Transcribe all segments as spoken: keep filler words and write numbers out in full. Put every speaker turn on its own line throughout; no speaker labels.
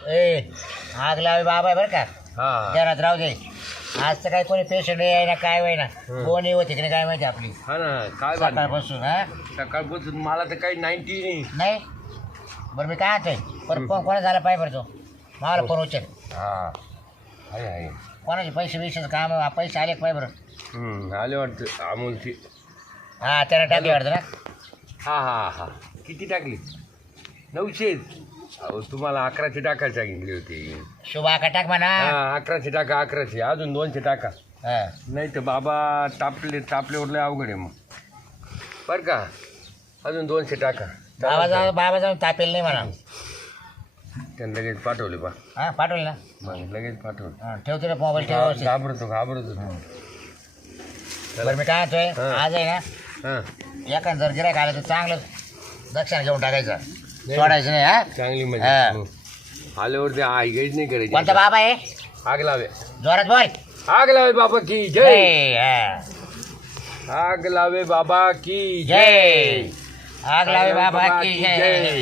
ए आग लावे बाबा आहे बरं का.
हा
घरात राहू दे. आज तर काही कोणी पेशंट आहे ना काय वय ना कोणी होती की नाही काय माहिती आपली
हा ना काय बात
सकाळपासून. हा
सकाळपासून मला तर काही नाईन्टी नाही.
नाही बरं मी काय आणतोय बरं फोन कोणा झाला पाहिजे बरं तो मला फोन उचल.
हा आहे आहे
कोणाचे पैसे बिशेचं काम आहे, पैसे आले पाहिजे बरं.
हम्म, आले वाटतं अमोलची.
हा त्याला टाकली वाटतं ना.
हा हा हा किती टाकली? नऊशे. अहो तुम्हाला अकराशे टाकायला सांगितली होती.
शुभा का टाक म्हणा.
हा अकराशे टाका अकराशे अजून दोनशे टाका.
हा
नाही तर बाबा तापले तापल्यावर लय अवघड आहे मग बरं का. अजून दोनशे टाका.
बाबा जाऊन बाबा जाऊन तापेल नाही म्हणा.
त्यांना लगेच पाठवले बा.
हा पाठवलं ना.
मग लगेच पाठवलं.
हा ठेवतो ना मोबाईल ठेवा.
घाबरतो घाबरतो.
बरं मी काय आणतोय
हा.
आज आहे ना
हां
एखाद जर गिरायक आलं तर चांगलं दक्षिण घेऊन टाकायचं सोडायचं नाही. हा
चांगली
हा.
मजा आल्यावर ते आई गाईच नाही करायची.
कोणता बाबा आहे
आग लावे
जोरात बोल.
आग लावे बाबा की जय.
जय हा.
आग लावे बाबा की
जय आग लावे बाबा की जय.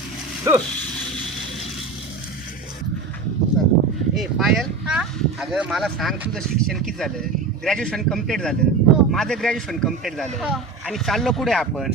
ए पायल
हा
अगं मला सांग तुझं शिक्षण किती झालं? ग्रॅज्युएशन कम्प्लीट
हो.
झालं. माझं ग्रॅज्युएशन कम्प्लीट झालं.
हो.
आणि चाललो कुठे आपण?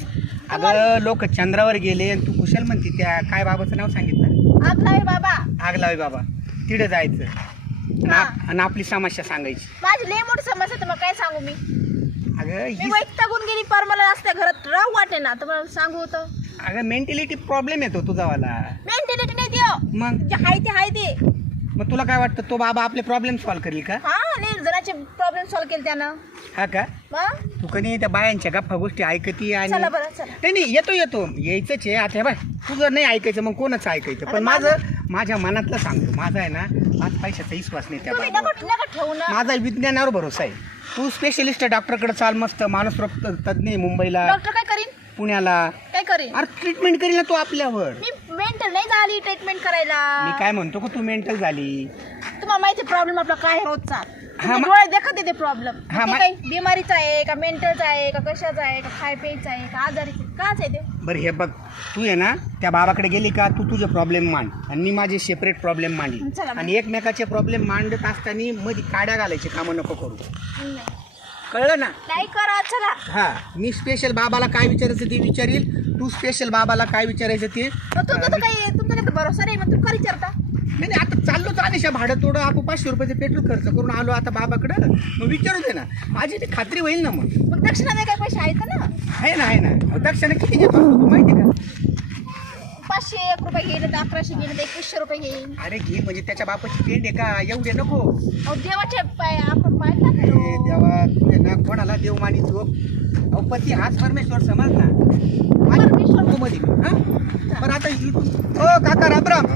अगं लोक चंद्रावर गेले आणि तू कुशल म्हणते त्या काय बाबाचं नाव सांगितलं?
आग लावे बाबा.
आग लावे बाबा. तिकडे जायचं आणि
हा.
आप- आणि आपली समस्या सांगायची.
माझी लय मोठी समस्या तर मग काय सांगू मी
अगं
मी
ही
वैतागून गेली पर मला असत्या घरात राहू वाटे ना तर मला सांगू होतं.
अगं मेंटॅलिटी प्रॉब्लेम येतो तुझावाला.
मेंटॅलिटी नाही देव
मग
जे हाय ते हाय ते.
मग तुला काय वाटतं तो बाबा आपले प्रॉब्लेम सॉल्व्ह करेल का?
हा नाही जणाचे प्रॉब्लेम सॉल्व्ह केले त्यानं.
हा का?
मग
तू कधी त्या बायांच्या गप्पा गोष्टी ऐकती आणि
चला बरं चला.
नाही नाही येतो येतो यायचंच आहे. आता हे बाय तुझं नाही ऐकायचं मग कोणाचं ऐकायचं. पण
अरे
माझं माझ्या मनातलं सांगतो. माझा आहे ना आज पैशाचा विश्वास नाही त्या
तुम्ही
बाबावर.
नका नका ठेवू ना.
माझा विज्ञानावर भरोसा आहे. तू स्पेशलिस्ट डॉक्टरकडे चाल. मस्त माणूस रोग तज्ञ आहे मुंबईला
डॉक्टर काय करीन
पुण्याला.
काय करीन
अरे ट्रीटमेंट करील ना तू आपल्यावर.
मी मेंटल नाही झाली ट्रीटमेंट करायला.
मी काय म्हणतो का तू मेंटल झाली.
तुम्हाला माहिती प्रॉब्लेम आपला काय आहे रोजचा.
हा,
तुम्ही
मा-
डोळ्यात देखत येते प्रॉब्लेम.
हा, मा-
काही बिमारीचा आहे का मेंटलचा आहे का कशाचा आहे का खाय प्यायचा आहे का आजारीचा काच आहे ते.
बरं हे बघ तू आहे ना त्या बाबाकडे गेली का तू तुझे प्रॉब्लेम मांड आणि मी माझे सेपरेट प्रॉब्लेम मांडली.
चला मग.
आणि एकमेकाचे प्रॉब्लेम मांडत असताना मध्ये काड्या घालायचे कामं नको करू.
नाही
कळलं ना?
नाही करा चला.
हा मी स्पेशल बाबाला काय विचारायचं ते विचारील. तू स्पेशल बाबाला काय विचारायचं ते
मग तुमचं तर काही तुमच्याकडे भरोसा नाही मग तुम्ही का विचारता.
नाही नाही, आता चाललो तर भाडं थोडं आपण पाचशे रुपयाचं पेट्रोल खर्च करून आलो आता बाबाकडं. मग विचारू दे ना माझी ती खात्री होईल ना. मग
मग दक्षिणा नाही काही पैसे आहेत ना.
आहे ना आहे ना. दक्षिणा किती घेतो तू माहिती का?
पाचशे एक रुपये घेईन तर अकराशे घेईन तर एकवीसशे रुपये घेईन.
अरे घे म्हणजे त्याच्या बापाची पेंड आहे का? एवढे नको.
अहो देवाचे पाय आपण पाय
अरे
टाकलो.
देवा तू आहे ना कोणाला देव मानितो. अहो पती हाच परमेश्वर समज ना.
परमेश्वर.
तू मध्ये हा बरं आता इथून- ओ काका राम राम.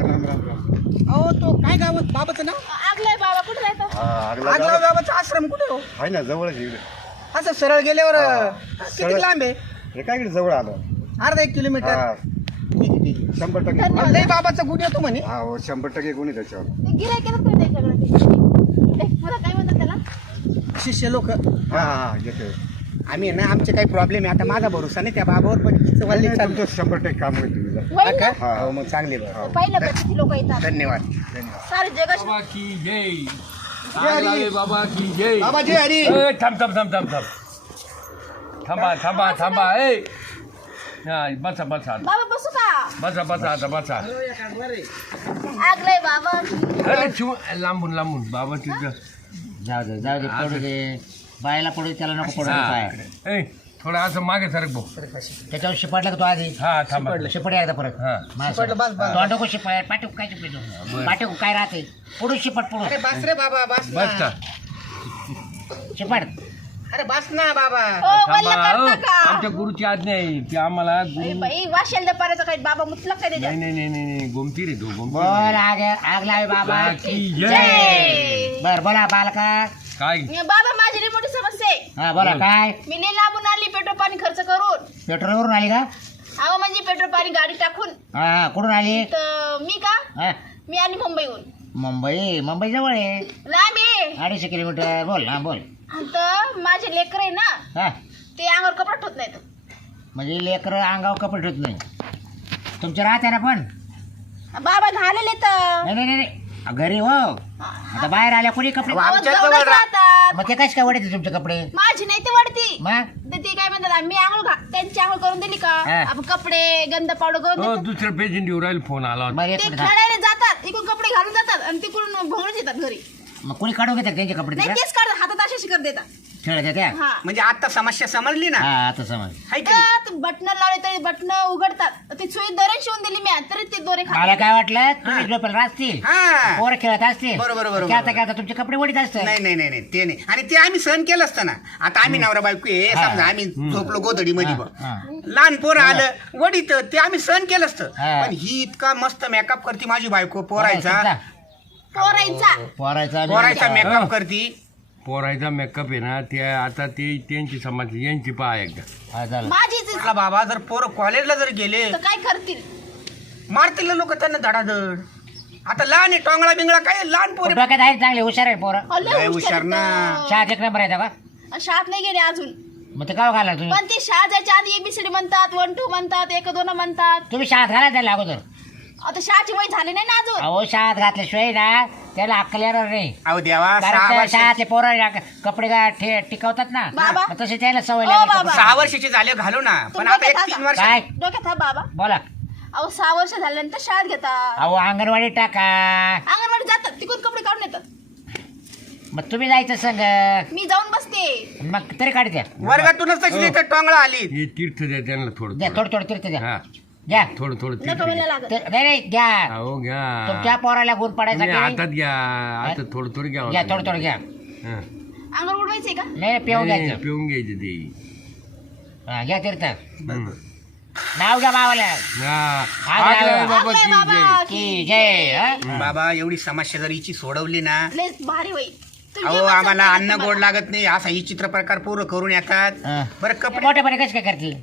अहो तो काय गावात बाबाचं नाव?
आगलाय बाबा कुठे जायचं.
आगला बाबाचा आश्रम कुठे हो?
आहे ना जवळच इकडे.
असं सरळ गेल्यावर किती लांब आहे?
हे काय इकडे जवळ आलं.
अर्धा एक किलोमीटर.
हा,
ठीक आहे, ठीक आहे.
शंभर टक्के.
धन्यवाद.
लय बाबाचा गुण येतो म्हणे.
हा हो, शंभर टक्के कोणी त्याच्यावर.
ते गिराय केलं पाहिजे सगळं ते. ते मला काय म्हणतात त्याला.
शिष्य लोक
हा हा येते.
आम्ही आहे ना आमचे काही प्रॉब्लेम आहे. आता माझा भरोसा नाही त्या बाबावर पण तिचं वाल्ली चालतो.
तुमचं शंभर टक्के काम होईल तुझं.
होईल ना.
हा.
हो मग चांगली बरं.
पहिलं पण किती लोक येतात.
धन्यवाद धन्यवाद.
सारे जगात
बाबा की जय. आग लावे बाबा की जय.
बाबा जय हरी.
ए, थांब थांब थांब थांब थांब थांबा थांबा थांबा ए हा, बसा बसा
बाबा बसू का.
बसा बसा आता बसा.
आगलाय बाबा.
अरे शिव लांबून लांबून बाबा तिथं.
जाऊ दे जाऊ दे पडू दे बायला पडू दे, त्याला नको पडू दे पाय.
ए थोडं असं मागे सरक भाऊ.
त्याच्यावर शिपडला का तो आधी
हा थांबा.
शिपड एकदा परत
हा.
शिपडलं, बस, बस.
तोंड नको शिपड पाठवू काय शिपड पाठवू काय राहते पुढू शिपड पुढू
अरे बस रे बाबा बस
बस
ना.
शिपड.
अरे बस ना बाबा.
हो वल्ल
थांबा हो.
करता का.
आमच्या गुरुची आज्ञा आहे की आम्हाला
अरे
गुरु
बाई वाशेल पारायचं काही बाबा मुतलक काय
नाही
त्याच्यात.
नाही नाही नाही नाही गोमती रे तो गोमती.
बोल आग आग लावे बाबा
की जय.
जय.
बर बोला बालका.
काय
बाबा माझी लई मोठी समस्या आहे.
हा बोला काय
मी लई लांबून आली पेट्रोल पाणी खर्च करून.
पेट्रोलवरून आली का?
अहो म्हणजे पेट्रोल पाणी गाडी टाकून.
हा हा, कुठून आली?
तर मी का
हा
मी आली मुंबईहून.
मुंबई मुंबई जवळ आहे
लांब आहे.
अडीचशे किलोमीटर. बोल हा बोल.
तर माझे लेकर आहे ना
हा
ते अंगावर कपडा ठेवत नाहीत.
म्हणजे लेकरं अंगावर कपडे ठेवत नाही तुमचे राहते ना पण
बाबा घालेले तर
नाही नाही नाही घरी हो आता बाहेर आल्या कोणी कपडे
अहो, आमच्या
जवळच
जवळ रा-
राहतात.
मग ते कसे काय वडते तुमचे कपडे
माझी नाही ते वडती
मग
तर ते काय म्हणतात मी आंघोळ घा- त्यांची आंघोळ करून दिली का
हा.
आपण कपडे गंध पावडर करून
हो
देतो.
दुसरं पेशंट येऊ राहील फोन आला होता.
बरं एक
ते
मिनिट थांब.
खेळायला जातात इकडून कपडे घालून जातात आणि तिकडून भोंगळून येतात घरी
मग कोणी काढून घेतात त्यांचे कपडे
नाही
तिकडे
तेच काढतात हातात असे शिकत देतात
खेळत त्या
हा
म्हणजे आता समस्या समजली ना
हा आता समज
हाय की नाही?
बटन लावले तरी बटन उघडतात ते सुई दोरे शिवून दिली मी तरी ते दोरे
मला
खातात
काय वाटलं तुम्ही झोपेल असतील
हा
पोरं खेळत असतील
बरोबर, बरोबर,
खेळता
बरोबर.
खेळता तुमचे कपडे वडीत असतात
नाही नाही नाही नाही ते नाही आणि ते आम्ही सहन केलं असतं ना आता आम्ही नवरा बायको आहे
हा.
समजा आम्ही झोपलो गोधडी मध्ये
हा, हा.
लहान पोरं आलं वडीत ते आम्ही सहन केलं असतं
हा.
पण ही इतका मस्त मेकअप करते माझी बायको पोरायचा
पोरायचा
पोरायचा
पोरायचा
हा.
मेकअप करते
पोरायचा मेकअप आहे ना ते आता ते त्यांची समाज यांची पहा एकदा
हा झालं
माझीच
म्हटलं बाबा जर पोरं कॉलेजला जर गेले
तर काय करतील
मारतील लोक त्यांना धडाधड आता लहान आहे टोंगळा बिंगळा काय लहान पोरे
डोक्यात आहे चांगले हुशार आहे पोरं
अहो, लय
लय हुशार
हुशार
ना.
आहेत.
शाळेत एक नंबर आहे का
आणि शाळेत नाही गेले अजून
मग ते काय घाला तुम्ही
पण ते शाळा जायच्या आधी एबीसीडी म्हणतात वन टू म्हणतात एक दोन म्हणतात
तुम्ही शाळेत घाला त्याला अगोदर
आता शाळेची वय झाली नाही ना अजून
अहो शाळेत घातल्याशिवाय ना त्याला अक्कल येणार नाही
अहो देवा
कारण
सहा
त्या
वर्ष
शाळेतले पोरं ना कपडे गा- ठे- टिकवतात ना
बाबा.
मग तसे त्याला सवय
ओ
लागली
बाबा.
कपडे.
सहा वर्षाचे झाले घालू ना पण
तुम्ही
आता एक
डोक्यात
तीन
हाका.
वर्ष
काय
डोक्यात हा बाबा
बोला
अहो सहा वर्ष झाल्यानंतर शाळेत घेतात
अहो अंगणवाडी टाका
अंगणवाडी जातात तिकडून कपडे काढून येतात
मग तुम्ही जायचं संग
मी जाऊन बसते
मग तरी काढत्या
वर्गातूनच तशी तिथे टोंगळा आली
हे तीर्थ द्या त्यांना थोडं
द्या थोडं थोडं तीर्थ द्या
हा
घ्या
थोडं थोडं तीर्थ
नका मला
द्या.
लागत
ते- नाही नाही घ्या
अहो घ्या
तुमच्या पोराला गुण
तुम्ही
पडायसाठी
हातात घ्या आता थोडं थोडं घ्या
घ्या थोडं थोडं घ्या
हा.
अंगण उडवायचंय का
नाही नाही, पिऊन
नाही,
घ्यायचं
पिऊन घ्यायचं ते
हा, घ्या तीर्थ
हम्म.
नाव घ्या मावाला
हा.
आग
आग
लावा.
लावा बाबा
आपले
की
बाबा
जय.
की जय हा?
बाबा एवढी समस्या जर हिची सोडवली ना
लय भारी होईल तुम्ही
अहो
जेवण
आम्हाला
सांगता
अन्न
तुम्हाला.
गोड लागत नाही असा ही चित्र प्रकार पूर्ण करून येतात
हा.
बरं कपडे
मोठेपणे कसे काय करतील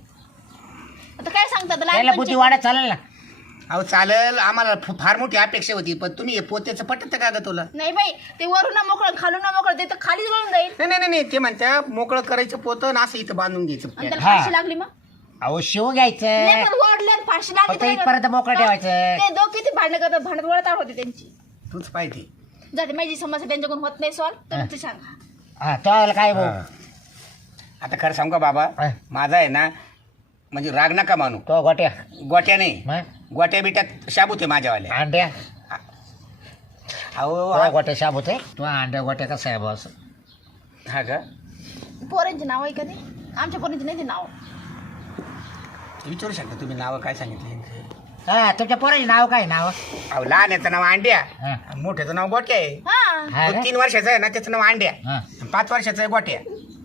आता काय सांगतात
त्याला
लहानपणची-
बुद्धी वाढत चालेल ना
अहो चालेल आम्हाला फ- फार मोठी अपेक्षा होती पण तुम्ही हे पोत्याचं पटत का ग तुला
नाही बाई ते वरून ना मोकळं खालून ना मोकळं ते तर खालीच गळून जाईल
नाही नाही नाही ते म्हणत्या मोकळं करायचं पोतं ना असं इथं बांधून
आणि
घ्यायचं
त्याला
हा.
फाशी लागली मग
अहो शिव घ्यायचं
लेकरं ओढले आणि फाशी लागली
फक्त
तर
इथपर्यंत मोकळं
काय?
ठेवायचं.
ते दोघ किती भांडण करतात भांडत वळताळ होते त्यांची
तूच पाहिजे
जाते माझी समस्या त्यांच्याकडून होत नाही सॉल्व तुम्ही ते सांगा
हा तो काय भाऊ
हा.
आता खरं सांगू का बाबा
हा.
माझा आहे ना म्हणजे राग नका मानू
तो गोट्या
गोट्या नाही
मग
गोट्या बिट्यात शाबूत आहे माझ्यावाल्या
अंड्या
अहो
तो गोट्या शाब होते तो अंड्या गोट्या कसा आहे बॉस
हा का
पोरांची नाव आहे का ते आमच्या पोरांची नाही ते नाव
विचारू शकता तुम्ही नावं काय सांगितले
हा तुमच्या पोराचे नाव काय नाव
अहो लहान याचं नाव अंड्या
हा.
आणि मोठ्याचं नाव गोट्या आहे
हा
हा
तो
का?
तीन वर्षाचा आहे ना त्याचं नाव अंड्या
हा.
आणि पाच वर्षाचं आहे गोट्या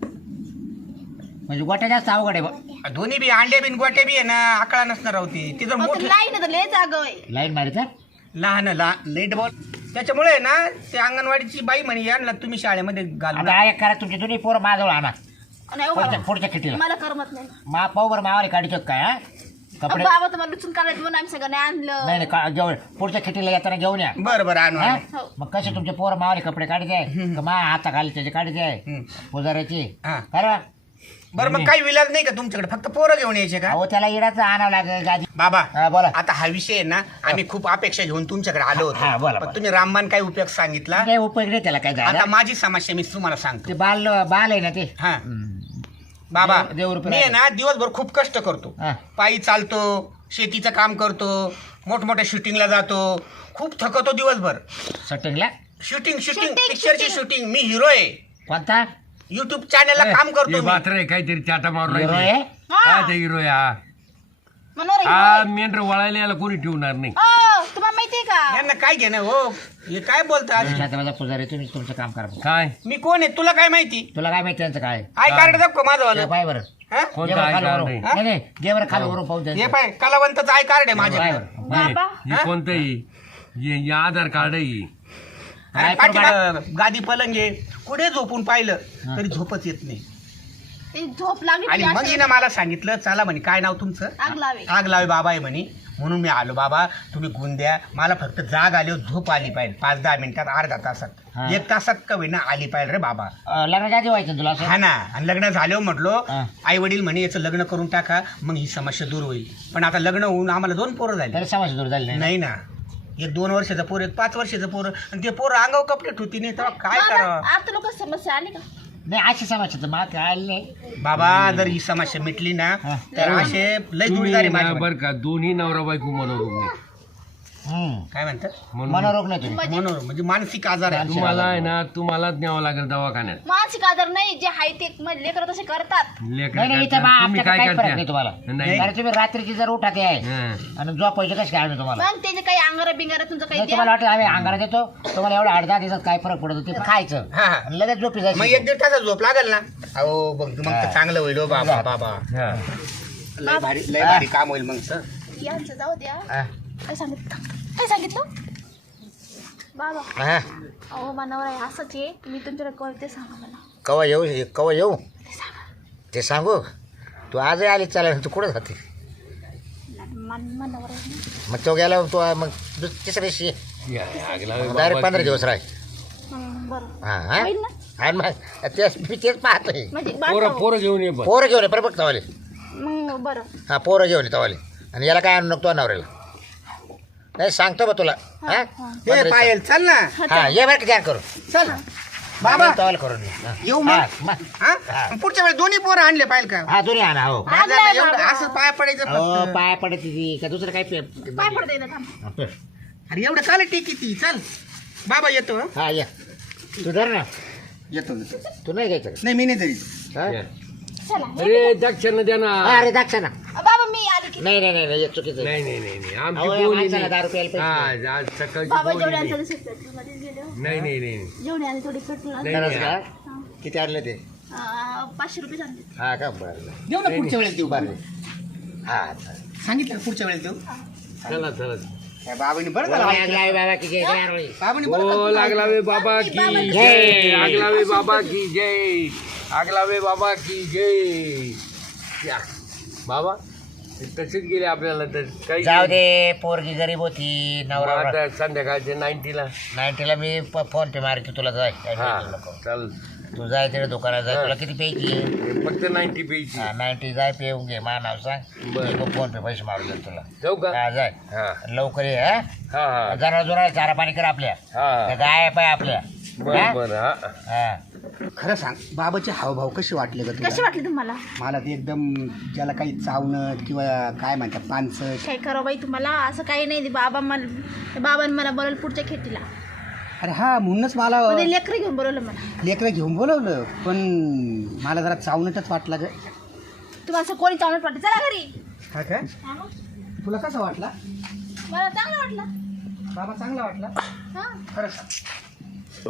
म्हणजे गोट्या जास्त अवघड आहे बुवा.
दोन्ही बी अंडे बिन गोट्या बी आहे ना आकळा नसणार होती ती जर मोठी
लाईन तर लय जागा आहे
लाईन मारित
लहान लहान लेट बॉल त्याच्यामुळे आहे ना ते अंगणवाडीची बाई म्हणे यांना तुम्ही शाळेमध्ये घालू
आता हा एक करा तुमची दोन्ही पोरं माझ्याजवळ आणा
नाही हो
पुढच्या
बाबा.
पुढच्या खिटीला
मला करमत नाही
मा पाहू बरं मावाले काढतो काय हा
अहो,
कपडे
बाबा तुम्हाला लुचून काढायचं म्हणून आम्ही सगळ्यांनी आणलं
नाही नाही का- घेऊन पुढच्या खिटीला येताना घेऊन या
बरं बरं आणू
हा?
आणू.
हो.
मग कसे तुमचे पोरं मावाले कपडे काढते का मा हाता खाली त्याचे काढते
हम्म.
पुजाऱ्याची
हा.
खरं
बरं मग काही विलाज नाही का तुमच्याकडे फक्त पोरं घेऊन यायचे का
अहो त्याला इडाचं आणावं लागेल गादी
बाबा
हा, बोला
आता हा विषय आहे ना आम्ही खूप अपेक्षा घेऊन तुमच्याकडे आलो
हा,
होतो
बोला,
पण
बोला.
तुम्ही रामबान काय उपयोग सांगितला
काही उपयोग नाही त्याला काय झालं
आता माझी समस्या मी तुम्हाला सांगतो
ते बाल बाल आहे ना ते
हा
हम्म.
बाबा
देव- देव रुपये
मी आहे ना दिवसभर खूप कष्ट करतो
हा.
पायी चालतो शेतीचं काम करतो मोठमोठ्या शूटिंगला जातो खूप थकवतो दिवसभर
शूटिंगला
शूटिंग शूटिंग
Shooting,
पिक्चरची
shooting.
शूटिंग मी हिरो आहे
कोणता
युट्यूब चॅनलला काम
हे
करतो मी.
बात्र आहे काहीतरी चाटा मारून
हिरो
राहिली.
आहे
काय ते हिरो आहे हा
मनोहर
हा मेंढर वळायला याला कोणी ठेवणार नाही
ओ तुम्हाला माहितीये का
यांना काय घेणं हो हे काय बोलता आज?
आता माझा पुजारी तुम्ही तुमचं काम करा
काय
मी कोण आहे तुला काय माहिती
तुला काय माहिती त्यांचं काय
आय कार्ड दाखव माझं
हे
वालं
पाय बरं
हा?
कोणता
जेवढं
आहे
खाली
का
वरून.
नाही?
नाही नाही जेवढं खाली वरून पाहू
हे
द्या
पाय कलावंतचं आय कार्ड आहे माझ्या
पाय बरं.
नाही,
बाबा.
हे
हा?
कोणतंही हे हे आधार कार्ड आहे
अरे
काय
पाठीमागं गादी पलंग आहे कुठे झोपून पाहिलं
हा.
तरी झोपच येत नाही
ते झोप लागली
आणि
की
मग
असं
हिनं मला सांगितलं चला म्हणे काय नाव तुमचं
आग लावे
आग लावे बाबा आहे म्हणे म्हणून मी आलो बाबा तुम्ही गुण द्या मला फक्त जाग आली हो, झोप आली पाहिजे पाच दहा मिनिटात अर्धा तासात
हा.
एक तासात का होईना आली पाहिजे रे बाबा
अं, लग्नाच्या आधी व्हायचं ना तुला असं
हा ना आणि लग्न झाल्यावर म्हटलो
हा.
आई वडील म्हणे याचं लग्न करून टाका मग ही समस्या दूर होईल पण आता लग्न होऊन आम्हाला दोन पोरं झाली
तरी समस्या दूर झाली नाही
नाही ना एक दोन वर्षाचा पोर एक पाच वर्षाचं पोर आणि ते पोर अंगावर कपडे ठुती नाही तेव्हा काय करावं
आता लोक समस्या आली का
नाही अशी समस्या मला काय आली नाही.
बाबा जर ही समस्या मिटली ना
हा.
तर असे लय
तुम्ही
जोडीदार आहे
ना
माझे.
बरं का दोन्ही नवरा बायको मनोरोग नाही
हम्म.
काय म्हणतात
म्हणून
मनोरोग नाही तुम्ही
मनोर म्हणजे मानसिक आजार आहे
तुम्हाला आहे ना तुम्हालाच न्यावं लागेल दवाखान्यात
मानसिक आजार नाही जे आहे ते म्हणजे लेकरं तसे करतात
लेकरं
नाही नाही इथं
करतात.
बा
तुम्ही
आमच्याकडे
काय
काही फरक नाही तुम्हाला
करता नाही
कारण तुम्ही रात्रीची जर उठा ते आहे
हं.
आणि जो पैसे कसे काय आम्ही तुम्हाला
मग त्याचे काही अंगारा बिंगारा तुमचं काही
नाही,
द्या
तुम्हाला वाटलं आम्ही अंगाला देतो तुम्हाला एवढ्या आठ दहा दिवसात काय फरक पडतो ते खायचं
हा हा
आणि लगेच झोपी
मग
जायचं
एक दीड तासात झोप लागेल ना अहो बघ मग तर चांगलं होईल हो बाबा बाबा
हं.
लय भारी लय भारी काम होईल मग तर.
यांचं जाऊ द्या
हा.
काय सांगितलं काय सांगितलं बाबा
हा.
अहो मनावर आहे असंच आहे मी तुमच्याकडे कळते ते सांगा मला
कवा येऊ कवा येऊ ते सांगू तू आजही आली चालेल तू कुठं जाते
मन मनावर आहे ना.
मग तो गेला तो मग दु- तिसऱ्या दिवशी
या, लागला
डायरेक्ट
बाबा
पंधरा
की.
दिवस राह
हं, बरं
हा हा
होईल ना
आणि मग तेच मी तेच पाहतोय
म्हणजे
पोरं
बाळ
पोरं घेऊन ये पण
पोरं घेऊन ये बरं बघ तवाले
मग बरं
हा पोरं घेऊन ये तवाले आणि याला काय आणू नको तो नवऱ्याला नाही सांगतो बा तुला हा
हे पायल चल ना
हा ये बरं का ध्यान करू
चल बाबा
तवाला करून ये. हा.
येऊ
हा,
मग
मग.
हा पुढच्या वेळेस दोन्ही पोरं आणले पाहिजे का
हा दोन्ही आणा हो
माझं आता एवढं असं पाय पडायचं
हो
फक्त.
पाय पडत ती का दुसरं काय पे-
पाय पडते ना थांब
अरे एवढं काल टेकी ती चल बाबा येतो हं?
हा या तू धर ना
येतो
तू नाही घ्यायचं का?
नाही मी नाही तरी
हा?
या.
चला
अरे दक्षिण द्या ना
हा, अरे दाक्षा ना
बाबा मी आली की
नाही नाही नाही नाही, हे चुकीचं आहे.
नाही नाही नाही नाही
अहो,
आमची
या
बोली
माणसाला दहा रुपयाला पैसे
नाही. हा आज सकाळची
बाबा
बोली
जेवढे
नाही.
आणलं तसे पेट्रोलमध्येच गेले हो.
नाही नाही नाही नाही.
जेवढे आले थोडी पेट्रोल
नाही,
खरंच
नाही.
का किती आणले ते
पाचशे रुपये आणले
हा का बरं
देऊ ना पुढच्या वेळेस देऊ
बरं हा चालेल.
सांगितलं पुढच्या वेळेस देऊ
चला चला
त्या बाबांनी बरं
हो,
झालं
लागला आहे बाबा की जय जय आरोळी.
बाबांनी बरं
ओ
झालं.
लागलावे बाबा की जय लागलावे बाबा की जय लागलावे बाबा की जय या. बाबा ते तसेच गेले आपल्याला तर काही
जाऊ दे पोरगी गरीब होती नवरा
आता संध्याकाळचे नाईन्टीला
नाईन्टीला मी प- फोन पे मारतो तुला जाय काय
हा
टेन्शन नको.
चल
तू जाय तिकडे दुकानात जाय
हा.
तुला किती प्यायची
फक्त नाईन्टी पेची
हा नाईन्टी जाय पिऊन घे मा नाव सांग
बरं.
मी मग फोन पे पैसे मारून देतो तुला
जाऊ का
हा जाय
हा
लवकर ये हा
हा हा
जरा जोरा चारा पाणी कर आपल्या
हा
त्या गाय पाय आपल्या
बरं बरं हा
हा
खरं सांग बाबाचे हावभाव कसे वाटले का
कसे
तुला
वाटले तुम्हाला
मला ते एकदम ज्याला काही चावणं किंवा काय म्हणतात पानसट
काय करा बाई तुम्हाला असं काही नाही बाबा मला बाबांनी मला बोलवलं पुढच्या खेटीला
अरे हा म्हणूनच मला
म्हणजे लेकरं घेऊन बोलवलं मला
लेकरं घेऊन बोलवलं पण मला जरा चावणटच वाटला ग
तुम्हाला असं कोणी चावण्यात वाटतं चला घरी
हा काय
हा मग?
तुला कसा वाटला
मला चांगलं वाटलं
बाबा चांगला वाटला
हा
खरं सांग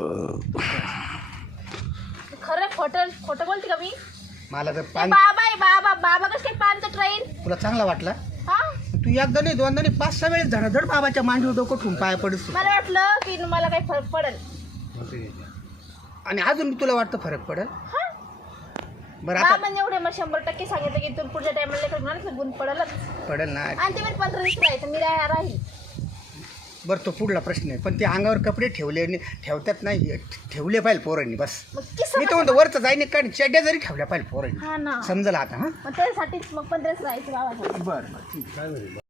खरं खोटं खोटं बोलते का मी
मला तर
ते
पान
बाबा आहे बाबा बाबा कसं काय पानचं ट्रेन
तुला चांगला वाटला
हा
तू एकदा नाही दोनदा नाही पाच सहा वेळेस धडधड बाबाच्या मांडीवर डोकं ठेवून पाय पडतो
मला वाटलं की मला काही फरक पडेल
आणि अजून तुला वाटतं फरक पडेल
हा
बरं आता
बाबांनी एवढे मग शंभर टक्के सांगितलं की तू पुढच्या टायमाला लेकर घेणार गुण पडेलच
पडेल ना
आणि ते मी पंधरा दिवस राहायचं मी राह- राहील
बरं तो पुढला प्रश्न आहे पण ते अंगावर कपडे ठेवले नाही- ठेवतात नाही ठेवले पाहिजे पोरांनी बस
मग किस्सा
मी तर म्हणतो वरचं जाईन कारण चड्ड्या जरी ठेवल्या पाहिजे पोरांनी
हा ना
समजलं आता हां
मग त्यासाठीच मग पंधरा दिवस राहायचं बाबासाठी
बरं बरं ठीक